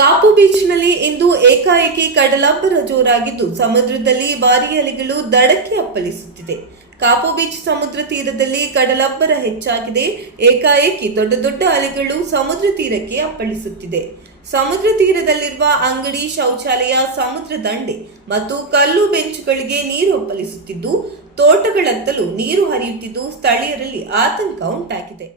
ಕಾಪು ಬೀಚ್ನಲ್ಲಿ ಇಂದು ಏಕಾಏಕಿ ಕಡಲಬ್ಬರ ಜೋರಾಗಿದ್ದು ಸಮುದ್ರದಲ್ಲಿ ಭಾರೀ ಅಲೆಗಳು ದಡಕ್ಕೆ ಅಪ್ಪಳಿಸುತ್ತಿದೆ. ಕಾಪು ಬೀಚ್ ಸಮುದ್ರ ತೀರದಲ್ಲಿ ಕಡಲಬ್ಬರ ಹೆಚ್ಚಾಗಿದೆ. ಏಕಾಏಕಿ ದೊಡ್ಡ ದೊಡ್ಡ ಅಲೆಗಳು ಸಮುದ್ರ ತೀರಕ್ಕೆ ಅಪ್ಪಳಿಸುತ್ತಿದೆ. ಸಮುದ್ರ ತೀರದಲ್ಲಿರುವ ಅಂಗಡಿ, ಶೌಚಾಲಯ, ಸಮುದ್ರ ದಂಡೆ ಮತ್ತು ಕಲ್ಲು ಬೆಂಚುಗಳಿಗೆ ನೀರು ಅಪ್ಪಳಿಸುತ್ತಿದ್ದು ತೋಟಗಳತ್ತಲೂ ನೀರು ಹರಿಯುತ್ತಿದ್ದು ಸ್ಥಳೀಯರಲ್ಲಿ ಆತಂಕ ಉಂಟಾಗಿದೆ.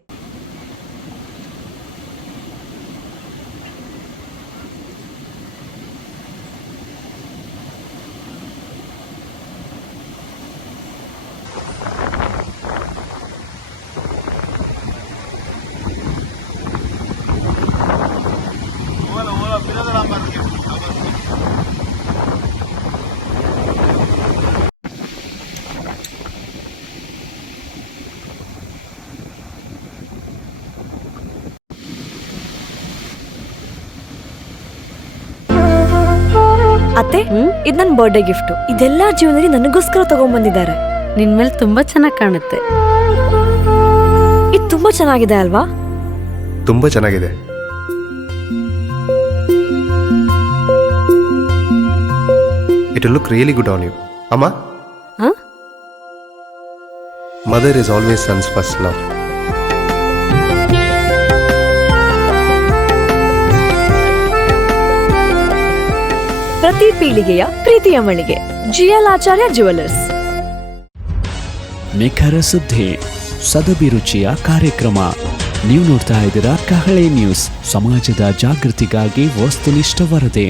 ಅತ್ತೆ, ಇದು ನನ್ನ ಬರ್ಡೇ ಗಿಫ್ಟ್. ಇದೆಲ್ಲ ಜೀವನದಲ್ಲಿ ನನಗೋಸ್ಕರ ತಗೊಂಡ್ಬಂದಿದ್ದಾರೆ. ನಿನ್ ಮೇಲೆ ತುಂಬಾ ಚೆನ್ನಾಗಿ ಕಾಣುತ್ತೆ. ಇದು ತುಂಬಾ ಚೆನ್ನಾಗಿದೆ ಅಲ್ವಾ? ತುಂಬಾ ಚೆನ್ನಾಗಿದೆ. It will look really good on you. Amma? Huh? Mother is always son's first love. ಪ್ರತಿ ಪೀಳಿಗೆಯ ಪ್ರೀತಿಯ ಮಳಿಗೆ ಜಿಎಲ್ ಆಚಾರ್ಯ ಜ್ಯುವೆಲರ್ಸ್. ನಿಖರ ಸುದ್ದಿ, ಸದಭಿರುಚಿಯ ಕಾರ್ಯಕ್ರಮ. ನೀವು ನೋಡ್ತಾ ಇದ್ದೀರಾ ಕಹಳೆ ನ್ಯೂಸ್, ಸಮಾಜದ ಜಾಗೃತಿಗಾಗಿ ವಸ್ತುನಿಷ್ಠ ವರದಿ.